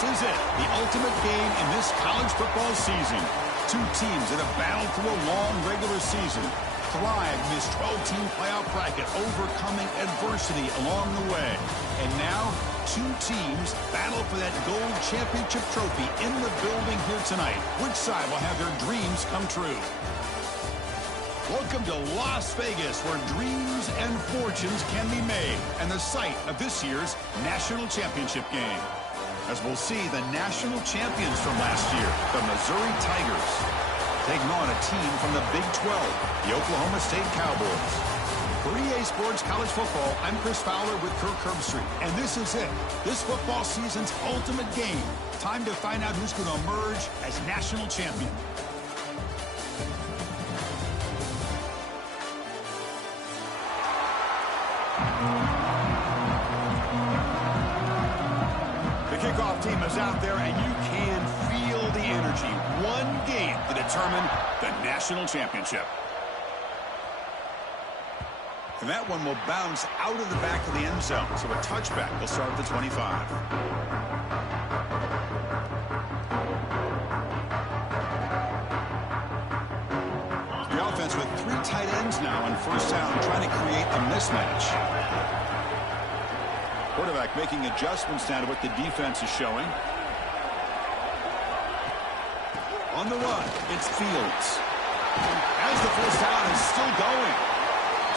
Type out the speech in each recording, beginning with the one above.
This is it, the ultimate game in this college football season. Two teams that have battled through a long regular season, thrived in this 12-team playoff bracket, overcoming adversity along the way. And now, two teams battle for that gold championship trophy in the building here tonight. Which side will have their dreams come true? Welcome to Las Vegas, where dreams and fortunes can be made, and the site of this year's national championship game. As we'll see, the national champions from last year, the Missouri Tigers, taking on a team from the Big 12, the Oklahoma State Cowboys. For EA Sports College Football, I'm Chris Fowler with Kirk Herbstreit, and this is it, this football season's ultimate game. Time to find out who's going to emerge as national champion. Kickoff team is out there, and you can feel the energy. One game to determine the national championship. And that one will bounce out of the back of the end zone. So a touchback will start at the 25. The offense with three tight ends now on first down, trying to create a mismatch. Quarterback making adjustments now to what the defense is showing. On the run, it's Fields. As the first down is still going.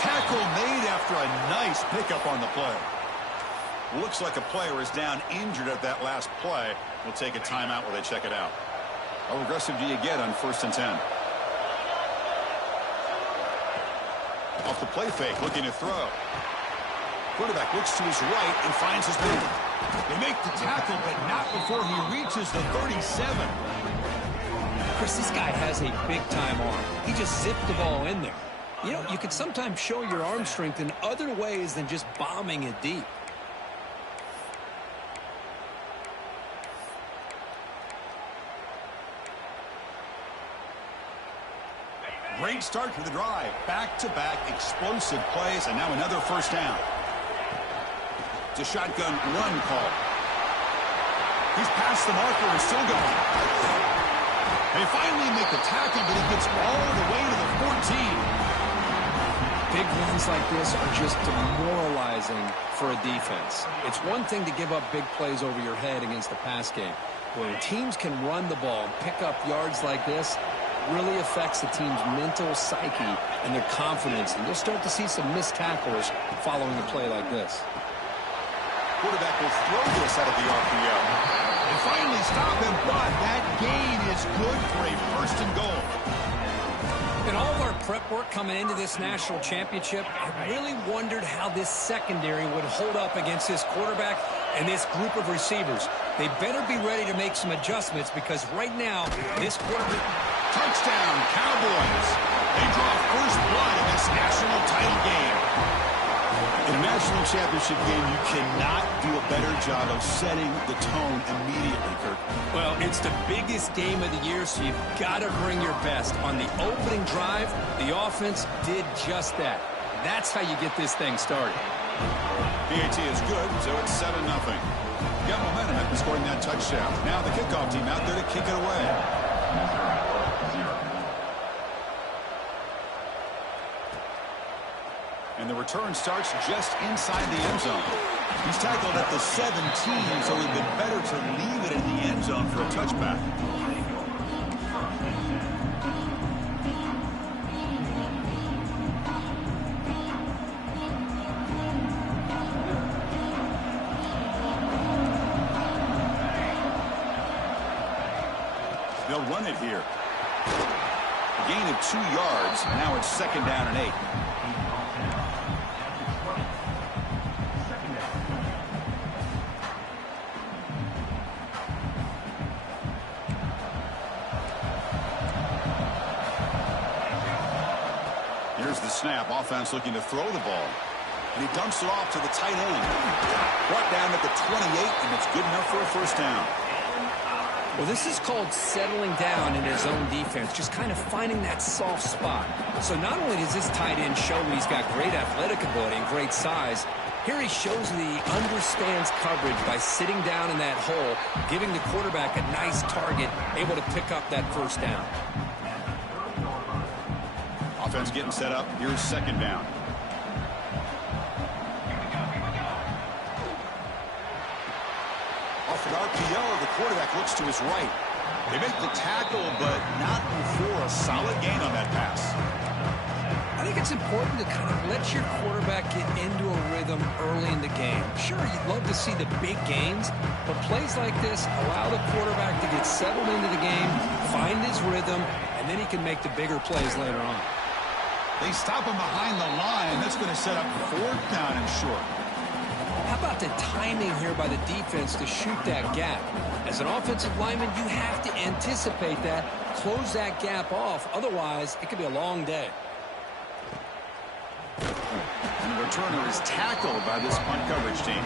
Tackle made after a nice pickup on the play. Looks like a player is down injured at that last play. We'll take a timeout while they check it out. How aggressive do you get on 1st and 10? Off the play fake, looking to throw. Quarterback looks to his right and finds his man. They make the tackle, but not before he reaches the 37. Chris, this guy has a big-time arm. He just zipped the ball in there. You know, you can sometimes show your arm strength in other ways than just bombing it deep. Great start to the drive. Back-to-back explosive plays, and now another first down. It's a shotgun run call. He's past the marker and still going. They finally make the tackle, but he gets all the way to the 14. Big runs like this are just demoralizing for a defense. It's one thing to give up big plays over your head against the pass game. When teams can run the ball and pick up yards like this, it really affects the team's mental psyche and their confidence. And you'll start to see some missed tackles following a play like this. Quarterback will throw this out of the RPO. And finally stop him, but that gain is good for a 1st and goal. In all of our prep work coming into this national championship, I really wondered how this secondary would hold up against this quarterback and this group of receivers. They better be ready to make some adjustments because right now, this quarterback... Touchdown, Cowboys. They draw first blood in this national title game. In a national championship game, you cannot do a better job of setting the tone immediately, Kirk. Well, it's the biggest game of the year, so you've got to bring your best. On the opening drive, the offense did just that. That's how you get this thing started. PAT is good, so it's 7-0. Got momentum after scoring that touchdown. Now the kickoff team out there to kick it away. And the return starts just inside the end zone. He's tackled at the 17, so it would be better to leave it in the end zone for a touchback. They'll run it here. A gain of 2 yards. Now it's 2nd down and 8. Here's the snap. Offense looking to throw the ball. And he dumps it off to the tight end. Brought down at the 28, and it's good enough for a first down. Well, this is called settling down in his own defense, just kind of finding that soft spot. So not only does this tight end show that he's got great athletic ability and great size, Here he shows that he understands coverage by sitting down in that hole, giving the quarterback a nice target, able to pick up that first down. Offense getting set up. Here's second down. Off an RPO, the quarterback looks to his right. They make the tackle, but not before a solid gain on that pass. I think it's important to kind of let your quarterback get into a rhythm early in the game. Sure, you'd love to see the big gains, but plays like this allow the quarterback to get settled into the game, find his rhythm, and then he can make the bigger plays later on. They stop him behind the line. That's going to set up fourth down and short. How about the timing here by the defense to shoot that gap? As an offensive lineman, you have to anticipate that, close that gap off. Otherwise, it could be a long day. And the returner is tackled by this punt coverage team.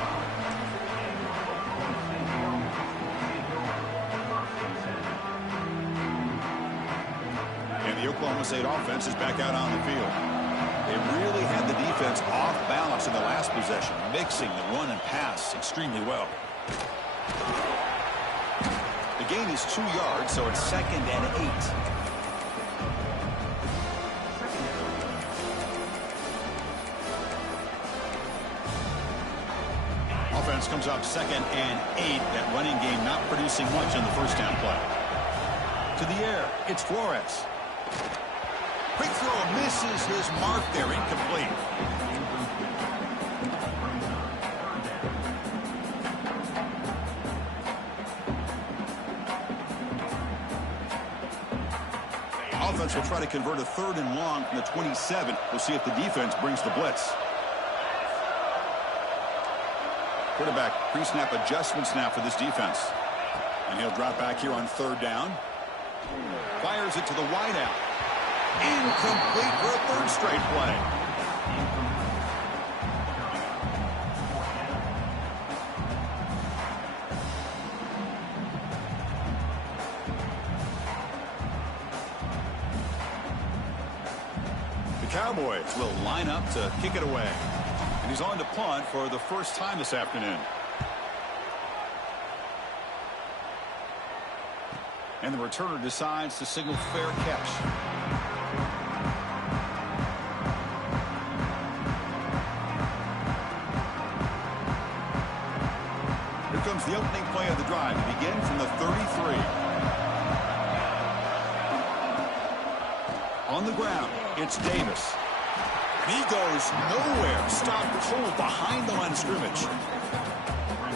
And the Oklahoma State offense is back out on the field. They really had the defense off balance in the last possession, mixing the run and pass extremely well. The gain is 2 yards, so it's 2nd and 8. Offense comes up 2nd and 8. That running game not producing much on the first down play. To the air, it's Flores. Quick throw misses his mark there, incomplete. Offense will try to convert a 3rd and long from the 27. We'll see if the defense brings the blitz. Quarterback pre-snap adjustments now for this defense. And he'll drop back here on 3rd down. Fires it to the wideout. Incomplete for a 3rd straight play. The Cowboys will line up to kick it away. And he's on to punt for the first time this afternoon. And the returner decides to signal fair catch. Here comes the opening play of the drive to begin from the 33. On the ground, it's Davis. And he goes nowhere. Stopped cold behind the line of scrimmage.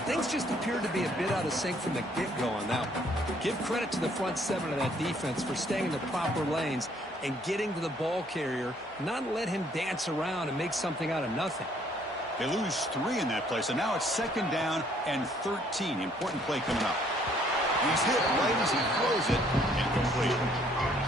Things just appear to be a bit out of sync from the get-go on that one. Give credit to the front 7 of that defense for staying in the proper lanes and getting to the ball carrier, not let him dance around and make something out of nothing. They lose 3 in that play, so now it's 2nd down and 13. Important play coming up. He's hit right as he throws it. Incomplete.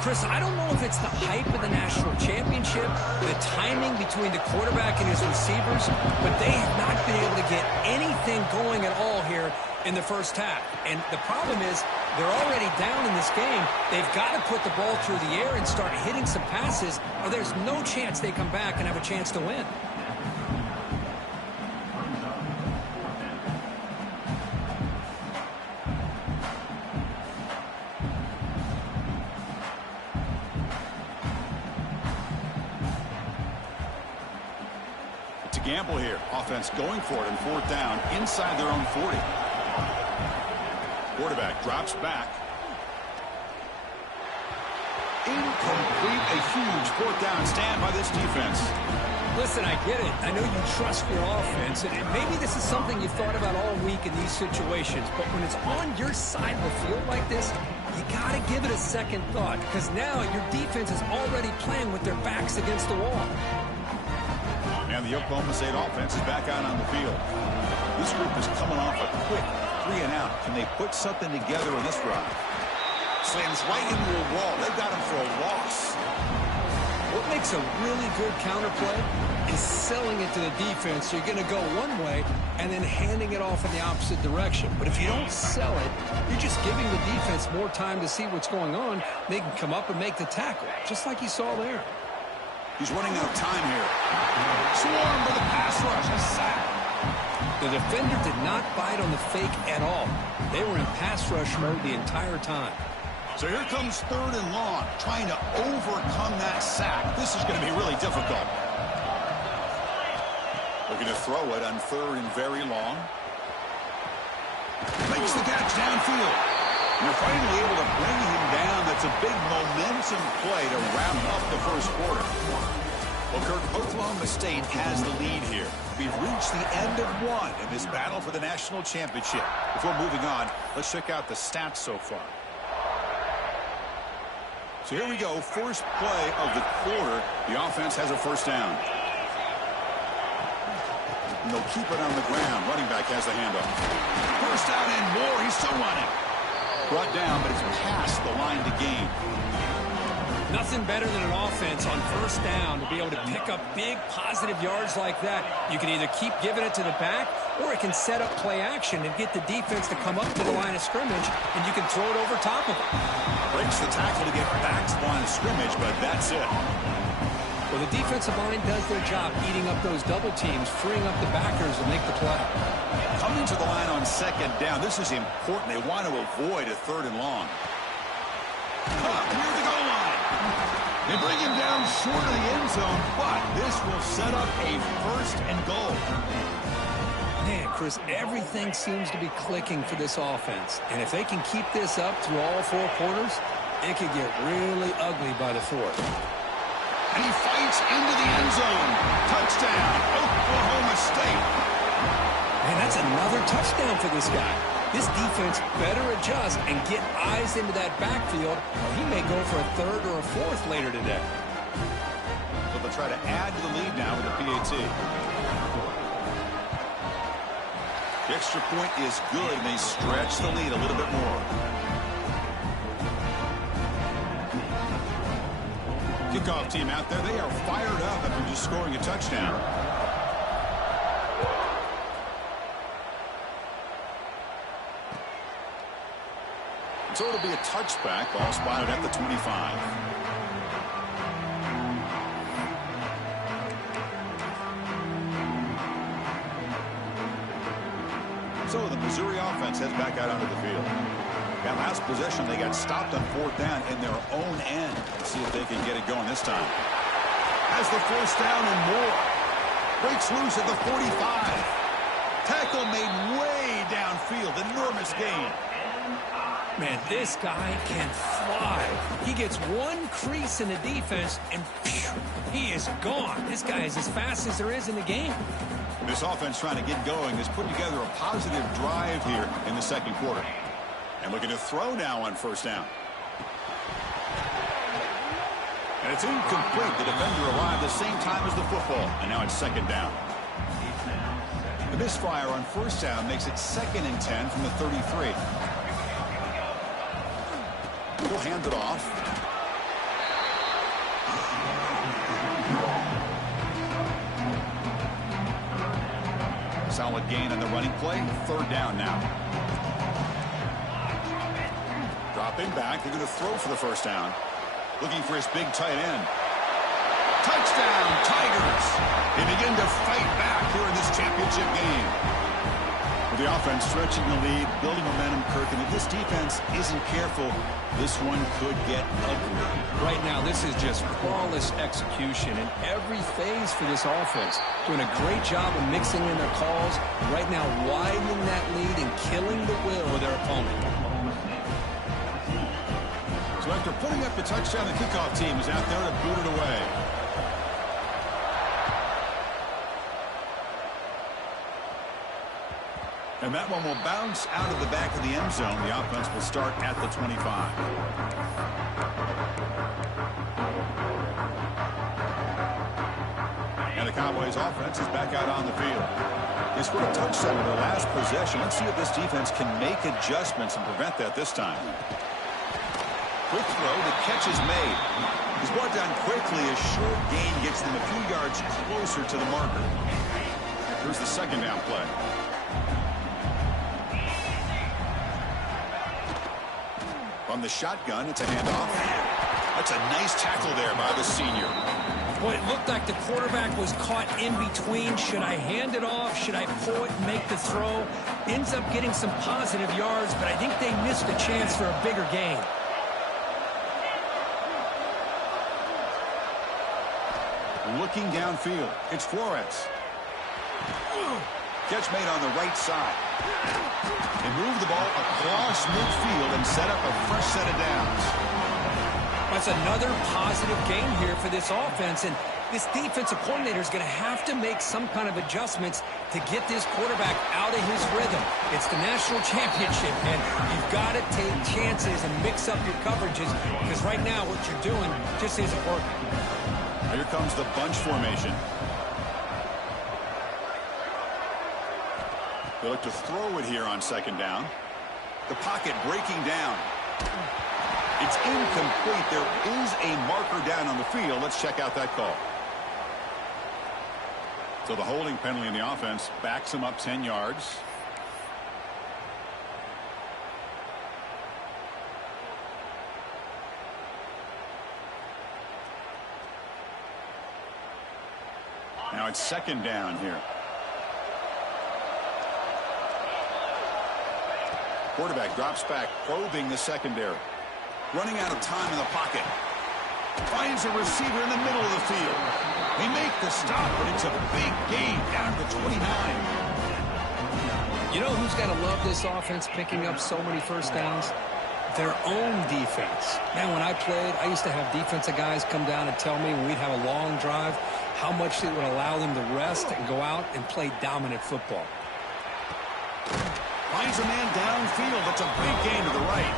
Chris, I don't know if it's the hype of the national championship, the timing between the quarterback and his receivers, but they have not been able to get anything going at all here in the first half. And the problem is they're already down in this game. They've got to put the ball through the air and start hitting some passes, or there's no chance they come back and have a chance to win. Gamble here. Offense going for it on 4th down inside their own 40. Quarterback drops back. Incomplete. A huge 4th down stand by this defense. Listen, I get it. I know you trust your offense, and maybe this is something you've thought about all week in these situations, but when it's on your side of the field like this, you got to give it a second thought, because now your defense is already playing with their backs against the wall. And the Oklahoma State offense is back out on the field. This group is coming off a quick 3 and out. Can they put something together in this drive? Slams right into a wall. They've got him for a loss. What makes a really good counterplay is selling it to the defense. So you're going to go one way and then handing it off in the opposite direction. But if you don't sell it, you're just giving the defense more time to see what's going on. They can come up and make the tackle, just like you saw there. He's running out of time here. Swarm for the pass rush. A sack. The defender did not bite on the fake at all. They were in pass rush mode the entire time. So here comes 3rd and long, trying to overcome that sack. This is going to be really difficult. Looking to throw it on 3rd and very long. Makes the catch downfield. You're finally able to bring him down. That's a big momentum play to wrap up the first quarter. Well, Kirk, Oklahoma State has the lead here. We've reached the end of one in this battle for the national championship. Before moving on, let's check out the stats so far. So here we go, first play of the quarter. The offense has a first down. And they'll keep it on the ground. Running back has the handoff. First down and more. He's still running. Brought down, but it's past the line to gain. Nothing better than an offense on first down to be able to pick up big positive yards like that. You can either keep giving it to the back, or it can set up play action and get the defense to come up to the line of scrimmage, and you can throw it over top of it. Breaks the tackle to get back to the line of scrimmage, but that's it. Well, the defensive line does their job eating up those double teams, freeing up the backers to make the play. Coming to the line on second down, this is important. They want to avoid a 3rd and long. Near the goal line. They bring him down short of the end zone, but this will set up a 1st and goal. Man, Chris, everything seems to be clicking for this offense. And if they can keep this up through all 4 quarters, it could get really ugly by the 4th. And he fights into the end zone. Touchdown, Oklahoma State. Man, that's another touchdown for this guy. This defense better adjust and get eyes into that backfield, or he may go for a 3rd or a 4th later today. So they'll try to add to the lead now with a PAT. The extra point is good, and they stretch the lead a little bit more. Kickoff team out there, they are fired up after just scoring a touchdown. So it'll be a touchback, ball spotted at the 25. So the Missouri offense heads back out onto the field. That last possession, they got stopped on 4th down in their own end. Let's see if they can get it going this time. Has the first down and more. Breaks loose at the 45. Tackle made way downfield. Enormous gain. Man, this guy can fly. He gets one crease in the defense, and phew, he is gone. This guy is as fast as there is in the game. This offense trying to get going has put together a positive drive here in the second quarter. And looking to throw now on first down. And it's incomplete. The defender arrived the same time as the football. And now it's second down. The misfire on first down makes it 2nd and 10 from the 33. We'll hand it off. Solid gain on the running play. 3rd down now. Dropping back. They're going to throw for the first down. Looking for his big tight end. Touchdown, Tigers. They begin to fight back here in this championship game. With the offense stretching the lead, building momentum, Kirk, and if this defense isn't careful, this one could get ugly. Right now, this is just flawless execution in every phase for this offense. Doing a great job of mixing in their calls. Right now, widening that lead and killing the will of their opponent. So after putting up the touchdown, the kickoff team is out there to boot it away. And that one will bounce out of the back of the end zone. The offense will start at the 25. And the Cowboys offense is back out on the field. They scored a touchdown in their last possession. Let's see if this defense can make adjustments and prevent that this time. Quick throw, the catch is made. He's brought down quickly. A short gain gets them a few yards closer to the marker. Here's the second down play. On the shotgun, it's a handoff. That's a nice tackle there by the senior. Well, it looked like the quarterback was caught in between. Should I hand it off? Should I pull it and make the throw? Ends up getting some positive yards, but I think they missed a chance for a bigger gain. Looking downfield, it's Flores. Catch made on the right side. They move the ball across midfield and set up a fresh set of downs. That's another positive gain here for this offense, and this defensive coordinator is going to have to make some kind of adjustments to get this quarterback out of his rhythm. It's the national championship, and you've got to take chances and mix up your coverages, because right now what you're doing just isn't working. Here comes the bunch formation. They look to throw it here on second down. The pocket breaking down. It's incomplete. There is a marker down on the field. Let's check out that call. So the holding penalty in the offense backs him up 10 yards. Now it's second down here. Quarterback drops back, probing the secondary. Running out of time in the pocket. Finds a receiver in the middle of the field. They make the stop, but it's a big gain down to the 29. You know who's got to love this offense picking up so many first downs? Their own defense. Man, when I played, I used to have defensive guys come down and tell me when we'd have a long drive how much it would allow them to rest and go out and play dominant football. Finds a man downfield. That's a big gain to the right.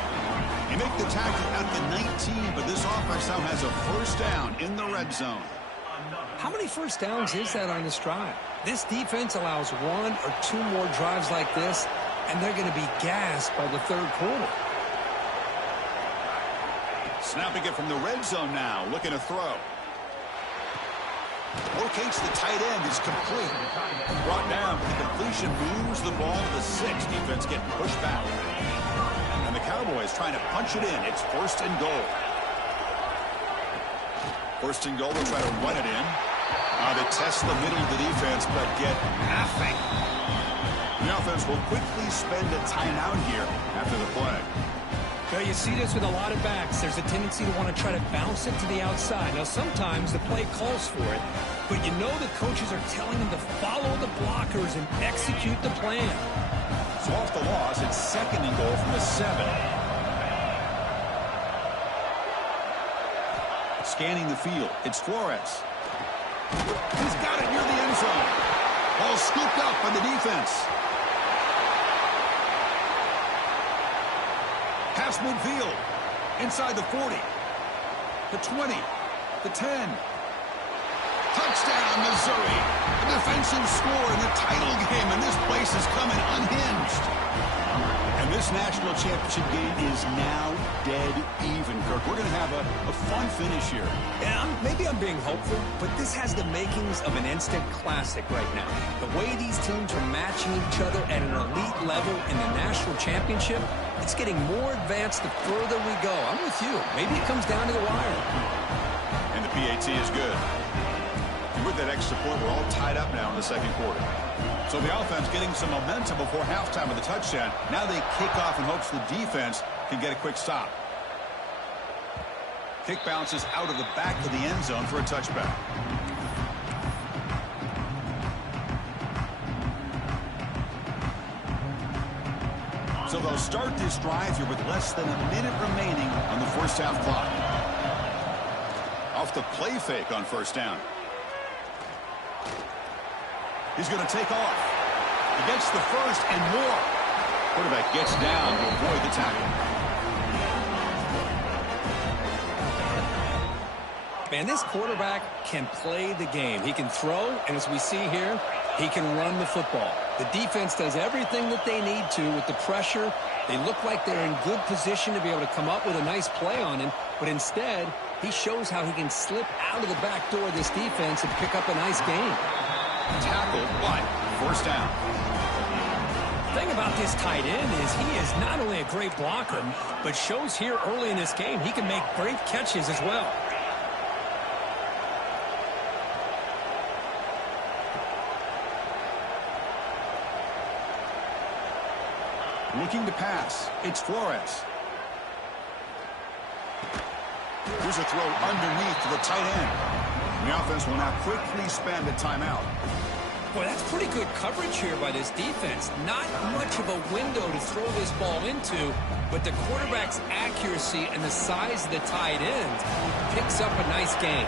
They make the tackle at the 19, but this offense now has a first down in the red zone. How many first downs is that on this drive? This defense allows one or two more drives like this, and they're going to be gassed by the third quarter. Snapping it from the red zone now, looking to throw. Locates the tight end. It's complete. Brought down. The completion moves the ball to the 6. Defense getting pushed back. And the Cowboys trying to punch it in. It's first and goal. First and goal. They'll try to run it in. They test the middle of the defense, but get nothing. The offense will quickly spend a timeout here after the play. Well, you see this with a lot of backs. There's a tendency to want to try to bounce it to the outside. Now, sometimes the play calls for it, but you know the coaches are telling them to follow the blockers and execute the plan. So off the loss, it's second and goal from the 7. Scanning the field, it's Flores. He's got it near the end zone. Ball scooped up by the defense. Pass midfield. Inside the 40. The 20. The 10. Touchdown, Missouri. A defensive score in the title game, and this place is coming unhinged. And this national championship game is now dead even, Kirk. We're going to have a fun finish here. Yeah, maybe I'm being hopeful, but this has the makings of an instant classic right now. The way these teams are matching each other at an elite level in the national championship, it's getting more advanced the further we go. I'm with you. Maybe it comes down to the wire. And the PAT is good. And with that extra point, we're all tied up now in the second quarter. So the offense getting some momentum before halftime with the touchdown. Now they kick off in hopes the defense can get a quick stop. Kick bounces out of the back of the end zone for a touchback. So they'll start this drive here with less than a minute remaining on the first half clock. Off the play fake on first down. He's going to take off. He gets the first and more. Quarterback gets down to avoid the tackle. Man, this quarterback can play the game. He can throw, and as we see here, he can run the football. The defense does everything that they need to with the pressure. They look like they're in good position to be able to come up with a nice play on him, but instead, he shows how he can slip out of the back door of this defense and pick up a nice gain. Tackle, but first down. The thing about this tight end is he is not only a great blocker, but shows here early in this game he can make great catches as well. Looking to pass. It's Flores. Here's a throw underneath to the tight end. The offense will now quickly spend a timeout. Boy, that's pretty good coverage here by this defense. Not much of a window to throw this ball into, but the quarterback's accuracy and the size of the tight end picks up a nice gain.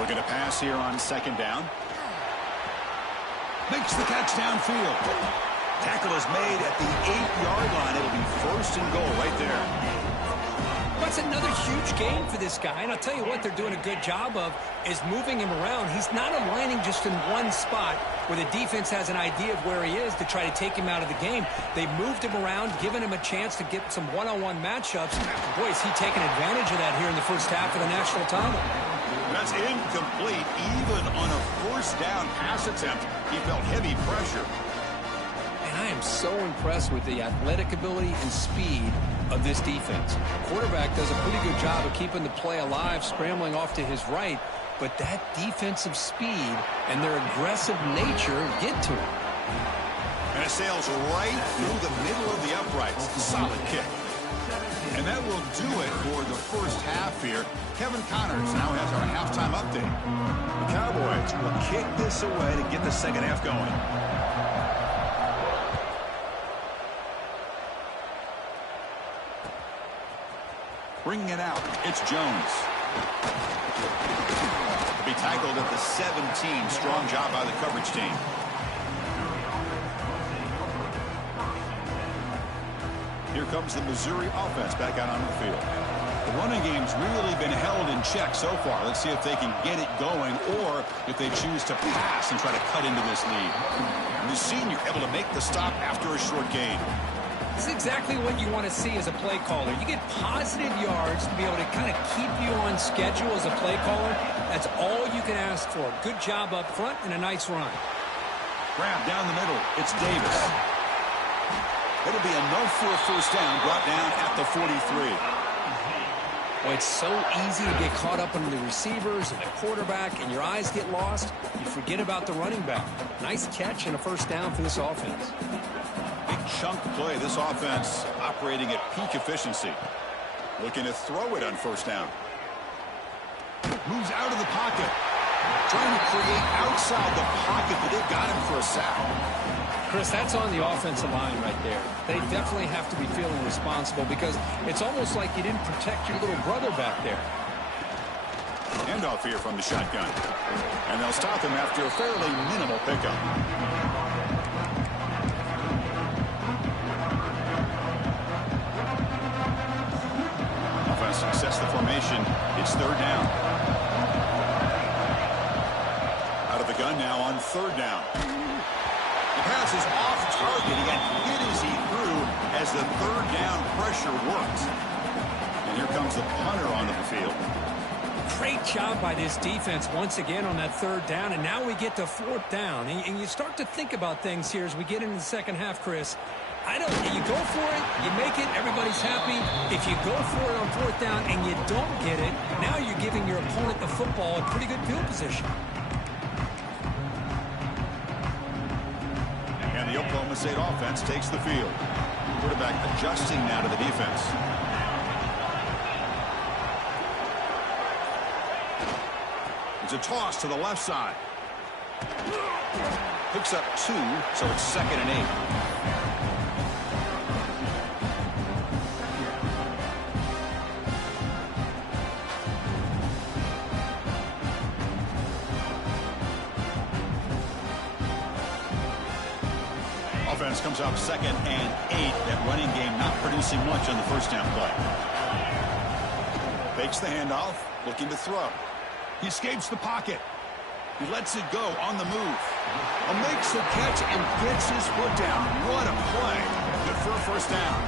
Looking to pass here on second down. Makes the catch downfield. Tackle is made at the 8-yard line. It'll be first and goal right there. That's another huge game for this guy, and I'll tell you what they're doing a good job of is moving him around. He's not aligning just in one spot where the defense has an idea of where he is to try to take him out of the game. They moved him around, giving him a chance to get some one-on-one matchups. Boy, is he taking advantage of that here in the first half of the national title. That's incomplete. Even on a first down pass attempt, he felt heavy pressure. And I am so impressed with the athletic ability and speed of this defense. Quarterback does a pretty good job of keeping the play alive, scrambling off to his right, but that defensive speed and their aggressive nature get to him. And it sails right through the middle of the uprights. Solid kick. And that will do it for the first half here. Kevin Connors now has our halftime update. The Cowboys will kick this away to get the second half going. Bringing it out, it's Jones. To be tackled at the 17. Strong job by the coverage team. Here comes the Missouri offense back out on the field. The running game's really been held in check so far. Let's see if they can get it going or if they choose to pass and try to cut into this lead. And the senior able to make the stop after a short gain. This is exactly what you want to see as a play caller. You get positive yards to be able to kind of keep you on schedule as a play caller. That's all you can ask for. Good job up front and a nice run. Grab down the middle. It's Davis. It'll be enough for a first down, brought down at the 43. Well, it's so easy to get caught up in the receivers and the quarterback, and your eyes get lost. You forget about the running back. Nice catch and a first down for this offense. Big chunk play. This offense operating at peak efficiency. Looking to throw it on first down. Moves out of the pocket. Trying to create outside the pocket, but they've got him for a sack. Chris, that's on the offensive line right there. They definitely have to be feeling responsible because it's almost like you didn't protect your little brother back there. Handoff here from the shotgun. And they'll stop him after a fairly minimal pickup. Offense success the formation. It's third down. Out of the gun now on third down. The pass is off target. He got hit as he threw as the third down pressure worked. And here comes the punter onto the field. Great job by this defense once again on that third down. And now we get to fourth down. And you start to think about things here as we get into the second half, Chris. You go for it, you make it, everybody's happy. If you go for it on fourth down and you don't get it, now you're giving your opponent the football in pretty good field position. And the Oklahoma State offense takes the field. Quarterback adjusting now to the defense. It's a toss to the left side. Picks up 2, so it's 2nd and 8. Offense comes up 2nd and 8. That running game not producing much on the first down play. Fakes the handoff, looking to throw. He escapes the pocket. He lets it go on the move. Makes the catch and gets his foot down. What a play. Good for a first down.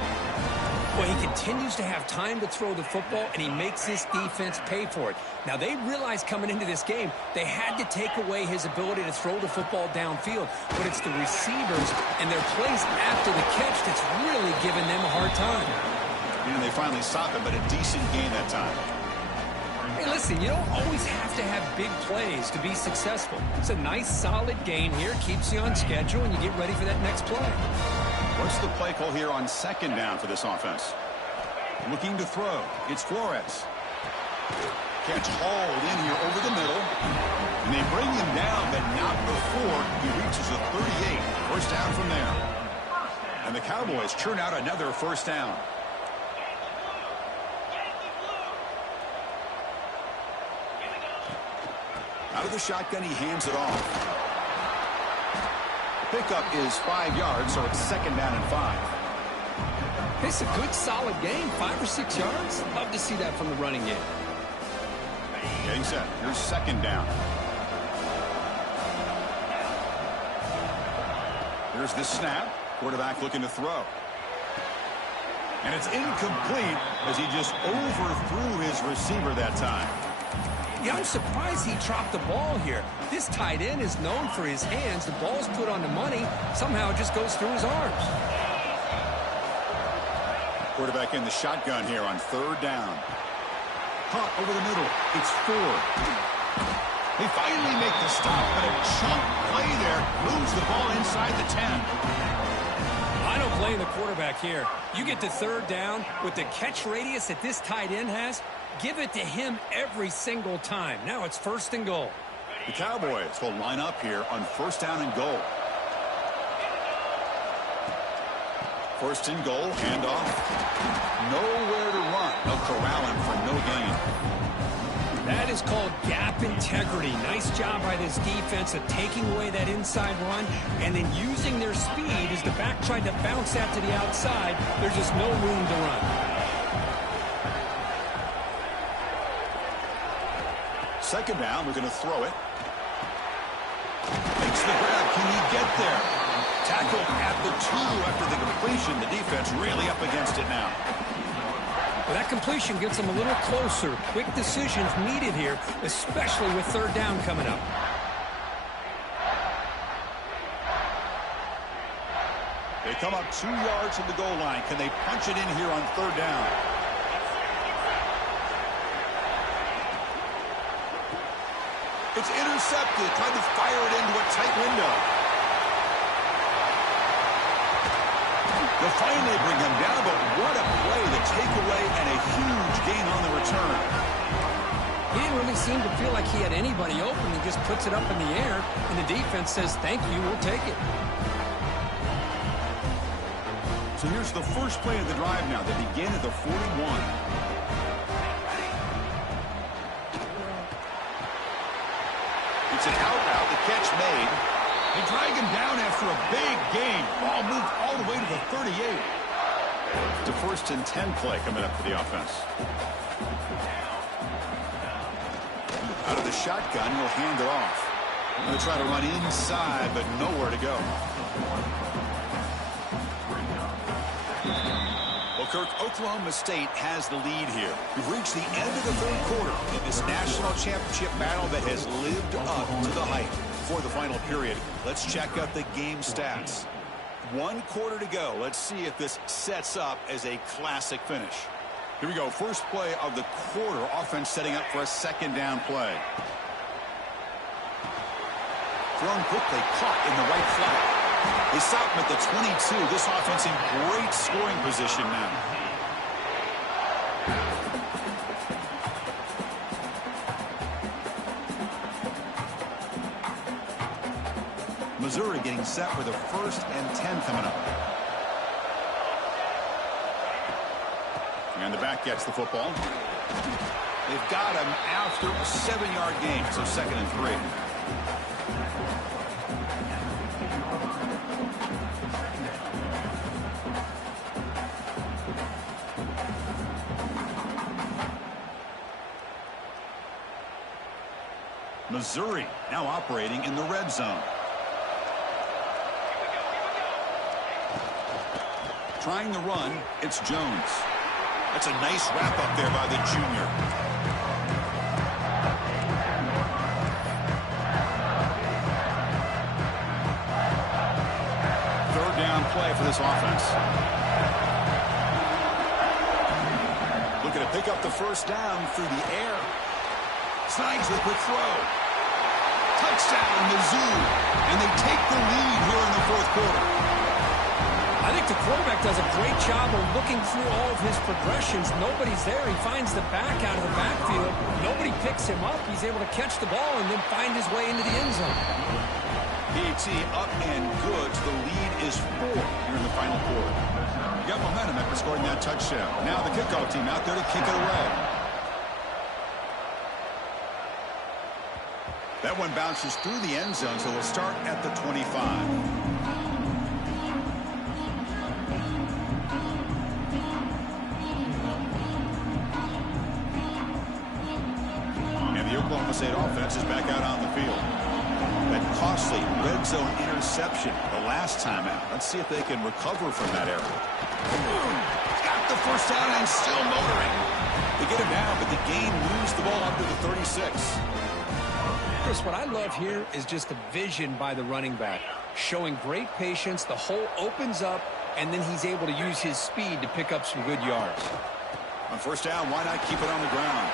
Well, he continues to have time to throw the football, and he makes this defense pay for it. Now, they realized coming into this game they had to take away his ability to throw the football downfield, but it's the receivers and their plays after the catch that's really giving them a hard time. And they finally stop him, but a decent gain that time. Hey, listen, you don't always have to have big plays to be successful. It's a nice, solid gain here, keeps you on schedule, and you get ready for that next play. What's the play call here on second down for this offense? Looking to throw. It's Flores. Catch hauled in here over the middle. And they bring him down, but not before he reaches a 38. First down from there. And the Cowboys churn out another first down. Out of the shotgun, he hands it off. Pickup is 5 yards, so it's second down and 5. It's a good, solid game. 5 or 6 yards. Love to see that from the running game. Getting set. Here's second down. Here's the snap. Quarterback looking to throw. And it's incomplete as he just overthrew his receiver that time. Yeah, I'm surprised he dropped the ball here. This tight end is known for his hands. The ball's put on the money. Somehow it just goes through his arms. Quarterback in the shotgun here on third down. Caught over the middle. It's Ford. They finally make the stop, but a chunk play there moves the ball inside the 10. I don't blame the quarterback here. You get to third down with the catch radius that this tight end has, give it to him every single time. Now it's first and goal. The Cowboys will line up here on first down and goal. First and goal, handoff. Nowhere to run. They'll corral him for no gain. That is called gap integrity. Nice job by this defense of taking away that inside run and then using their speed as the back tried to bounce that to the outside. There's just no room to run. Second down, we're going to throw it. Makes the grab. Can he get there? Tackled at the 2 after the completion. The defense really up against it now. Well, that completion gets them a little closer. Quick decisions needed here, especially with third down coming up. They come up 2 yards from the goal line. Can they punch it in here on third down? It's intercepted. Trying to fire it into a tight window. They'll finally bring him down, but what a play, the takeaway, and a huge gain on the return. He didn't really seem to feel like he had anybody open. He just puts it up in the air, and the defense says, thank you, we'll take it. So here's the first play of the drive now. They begin at the 41. It's an out route, the catch made. They drag him down after a big gain. Ball moved all the way to the 38. The first and 10 play coming up for the offense. Out of the shotgun, he'll hand it off. Going to try to run inside, but nowhere to go. Well, Kirk, Oklahoma State has the lead here. We've reached the end of the third quarter in this national championship battle that has lived up to the hype. Before the final period, let's check out the game stats. 1 quarter to go. Let's see if this sets up as a classic finish. Here we go. First play of the quarter. Offense setting up for a second down play. Thrown quickly, caught in the right flat. They stop him at the 22. This offense in great scoring position now. Missouri getting set for the first and 10 coming up. And the back gets the football. They've got him after a 7-yard gain, so second and 3. Missouri now operating in the red zone. Trying the run, it's Jones. That's a nice wrap up there by the junior. Third down play for this offense. Looking to pick up the first down through the air. Snides the quick throw. Touchdown, Mizzou. And they take the lead here in the fourth quarter. I think the quarterback does a great job of looking through all of his progressions. Nobody's there. He finds the back out of the backfield. Nobody picks him up. He's able to catch the ball and then find his way into the end zone. PAT up and good. So the lead is 4 here in the final quarter. You got momentum after scoring that touchdown. Now the kickoff team out there to kick it away. That one bounces through the end zone, so we'll start at the 25. Oklahoma State offense is back out on the field. That costly red zone interception the last time out. Let's see if they can recover from that error. Got the first down and still motoring. They get him down, but the game moves the ball up to the 36. Chris, what I love here is just the vision by the running back. Showing great patience, the hole opens up, and then he's able to use his speed to pick up some good yards. On first down, why not keep it on the ground?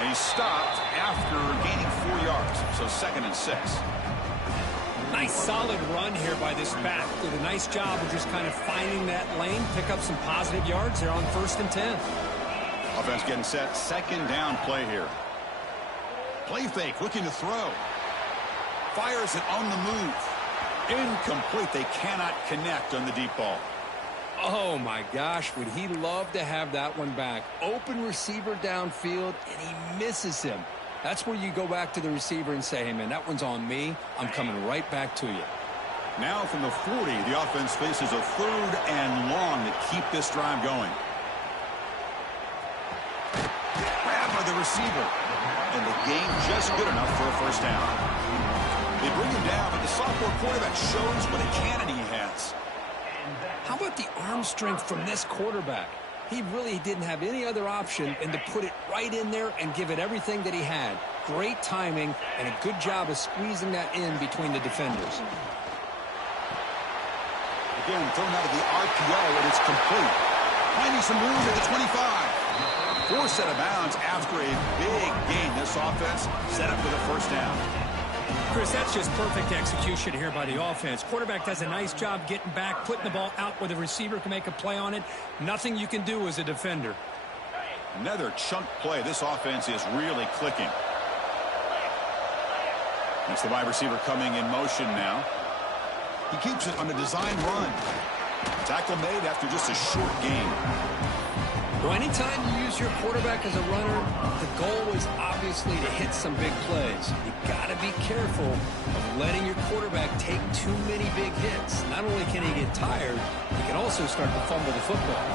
And he stopped after gaining 4 yards, so 2nd and 6. Nice solid run here by this back. Did a nice job of just kind of finding that lane, pick up some positive yards there on 1st and 10. Offense getting set, 2nd down play here. Play fake, looking to throw. Fires it on the move. Incomplete, they cannot connect on the deep ball. Oh, my gosh, would he love to have that one back. Open receiver downfield, and he misses him. That's where you go back to the receiver and say, hey, man, that one's on me. I'm coming right back to you. Now from the 40, the offense faces a 3rd and long to keep this drive going. Grab by the receiver. And the game just good enough for a first down. They bring him down, but the sophomore quarterback shows what a cannon he has. How about the arm strength from this quarterback? He really didn't have any other option than to put it right in there and give it everything that he had. Great timing and a good job of squeezing that in between the defenders. Again, thrown out of the RPO, and it's complete. Finding some room at the 25. 4 set of bounds after a big gain. This offense set up for the first down. Chris, that's just perfect execution here by the offense. Quarterback does a nice job getting back, putting the ball out where the receiver can make a play on it. Nothing you can do as a defender. Another chunk play. This offense is really clicking. It's the wide receiver coming in motion now. He keeps it on a design run. Tackle made after just a short gain. Well, anytime you use your quarterback as a runner, the goal is obviously to hit some big plays. You got to be careful of letting your quarterback take too many big hits. Not only can he get tired, he can also start to fumble the football.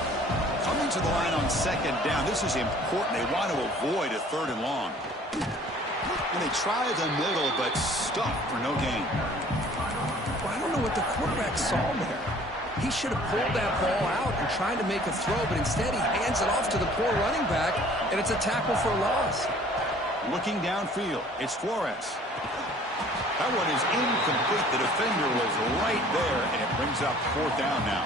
Coming to the line on 2nd down, this is important. They want to avoid a 3rd and long. And they try the middle, but stuck for no gain. Well, I don't know what the quarterback saw there. He should have pulled that ball out and tried to make a throw, but instead he hands it off to the poor running back, and it's a tackle for a loss. Looking downfield, it's Flores. That one is incomplete. The defender was right there, and it brings up 4th down now.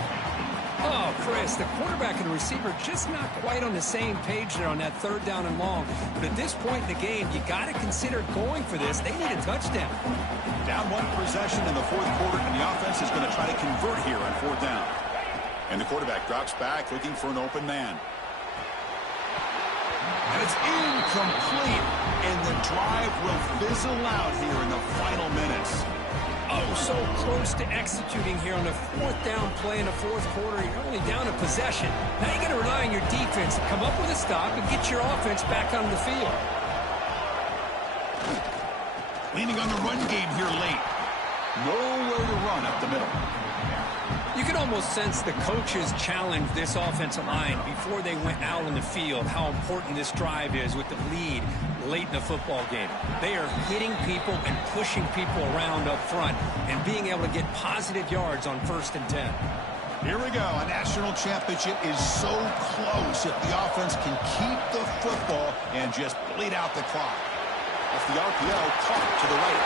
Oh, Chris, the quarterback and the receiver just not quite on the same page there on that 3rd down and long. But at this point in the game, you got to consider going for this. They need a touchdown. Down 1 possession in the 4th quarter, and the offense is going to try to convert here on 4th down. And the quarterback drops back, looking for an open man. And it's incomplete, and the drive will fizzle out here in the final minutes. Oh, so close to executing here on the 4th down play in the 4th quarter. You're only down a possession. Now you got to rely on your defense to come up with a stop and get your offense back on the field. Leaning on the run game here late. Nowhere to run up the middle. You can almost sense the coaches challenge this offensive line before they went out on the field, how important this drive is with the lead late in the football game. They are hitting people and pushing people around up front and being able to get positive yards on 1st and 10. Here we go. A national championship is so close if the offense can keep the football and just bleed out the clock. Off the RPO, caught to the right.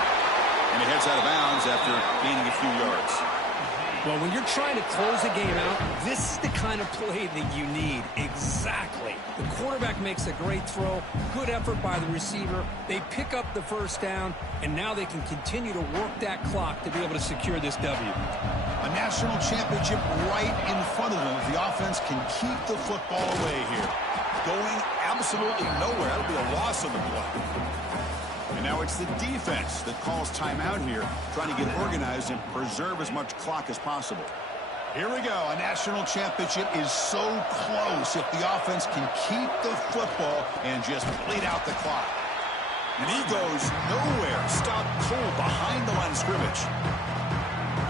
And he heads out of bounds after gaining a few yards. Well, when you're trying to close a game out, this is the kind of play that you need. Exactly. The quarterback makes a great throw, good effort by the receiver. They pick up the first down, and now they can continue to work that clock to be able to secure this W. A national championship right in front of them. The offense can keep the football away here. Going absolutely nowhere. That'll be a loss on the play. And now it's the defense that calls timeout here, trying to get organized and preserve as much clock as possible. Here we go. A national championship is so close if the offense can keep the football and just bleed out the clock. And he goes nowhere. Stopped cold behind the line of scrimmage.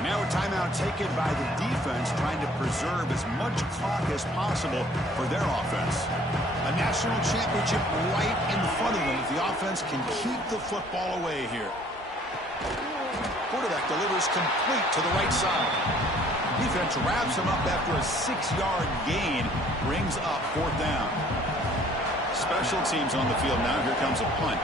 And now a timeout taken by the defense, trying to preserve as much clock as possible for their offense. A national championship right in front of them. The offense can keep the football away here. Quarterback delivers complete to the right side. Defense wraps him up after a 6-yard gain. Brings up 4th down. Special teams on the field now. Here comes a punt.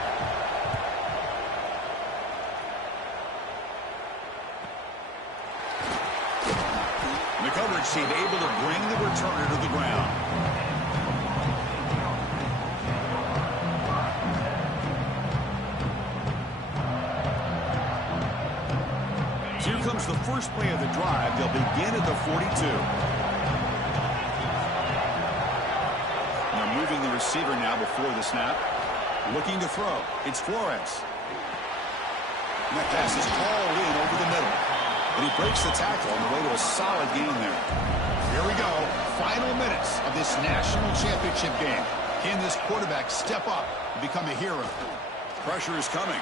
The coverage team able to bring the returner to the ground. So here comes the first play of the drive. They'll begin at the 42. They're moving the receiver now before the snap. Looking to throw. It's Flores. And that pass is hauled in over the middle. And he breaks the tackle on the way to a solid gain there. Here we go. Final minutes of this national championship game. Can this quarterback step up and become a hero? Pressure is coming.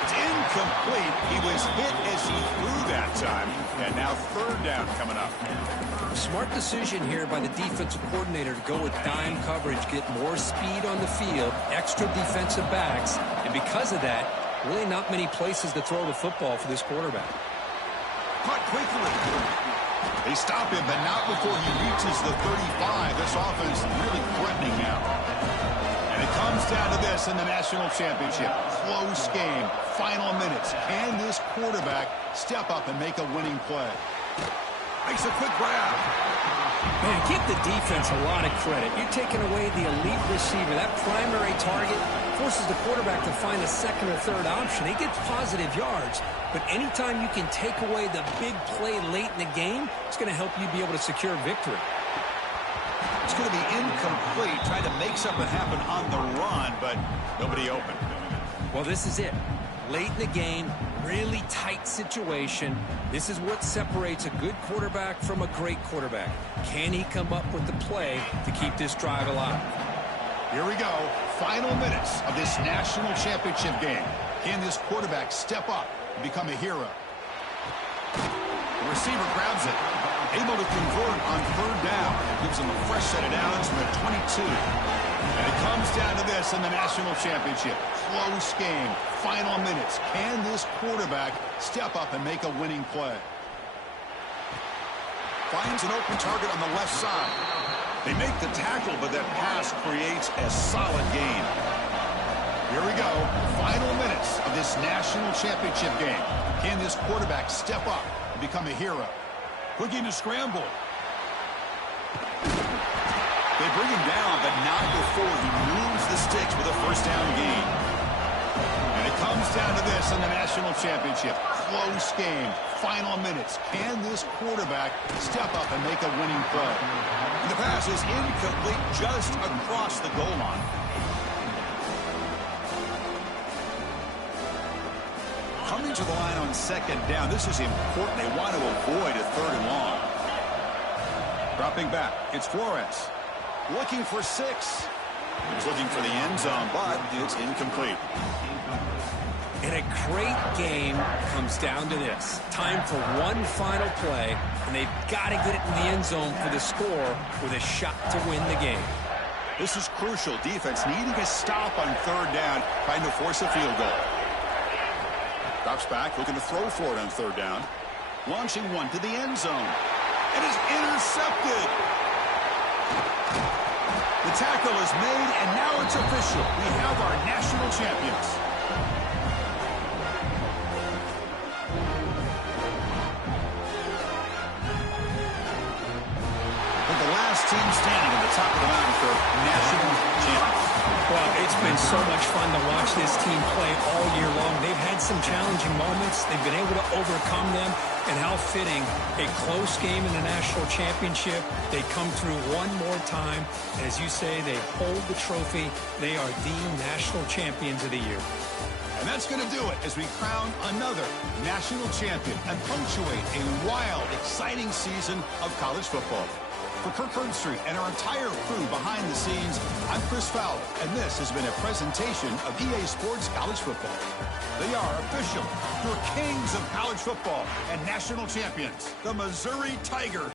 It's incomplete. He was hit as he threw that time. And now 3rd down coming up. Smart decision here by the defensive coordinator to go with dime coverage, get more speed on the field, extra defensive backs, and because of that, really not many places to throw the football for this quarterback. Caught quickly. They stop him, but not before he reaches the 35. This offense really threatening now. And it comes down to this in the national championship. Close game. Final minutes. Can this quarterback step up and make a winning play? Makes a quick grab. Man, give the defense a lot of credit. You're taking away the elite receiver. That primary target forces the quarterback to find a second or third option. He gets positive yards, but anytime you can take away the big play late in the game, it's going to help you be able to secure victory. It's going to be incomplete, trying to make something happen on the run, but nobody open. Well, this is it. Late in the game, really tight situation. This is what separates a good quarterback from a great quarterback. Can he come up with the play to keep this drive alive? Here we go. Final minutes of this national championship game. Can this quarterback step up and become a hero? The receiver grabs it. Able to convert on 3rd down. Gives him a fresh set of downs from the 22. And it comes down to this in the national championship. Close game. Final minutes. Can this quarterback step up and make a winning play? Finds an open target on the left side. They make the tackle, but that pass creates a solid gain. Here we go. Final minutes of this national championship game. Can this quarterback step up and become a hero? Looking to scramble. They bring him down, but not before he moves the sticks with a 1st down gain. And it comes down to this in the national championship. Close game. Final minutes. Can this quarterback step up and make a winning play? And the pass is incomplete just across the goal line. Coming to the line on 2nd down. This is important. They want to avoid a 3rd and long. Dropping back. It's Flores. Looking for 6. He's looking for the end zone, but it's incomplete. And a great game comes down to this. Time for one final play, and they've got to get it in the end zone for the score with a shot to win the game. This is crucial. Defense needing a stop on 3rd down, trying to force a field goal. Drops back, looking to throw for it on 3rd down. Launching one to the end zone. And is intercepted. The tackle is made, and now it's official. We have our national champions. team standing at the top of the mountain for national champions. Well, it's been so much fun to watch this team play all year long. They've had some challenging moments. They've been able to overcome them. And how fitting, a close game in the national championship. They come through one more time. As you say, they hold the trophy. They are the national champions of the year. And that's going to do it as we crown another national champion and punctuate a wild, exciting season of college football. For Kirk Herbstreit and our entire crew behind the scenes, I'm Chris Fowler, and this has been a presentation of EA Sports College Football. They are official, your kings of college football and national champions, the Missouri Tigers.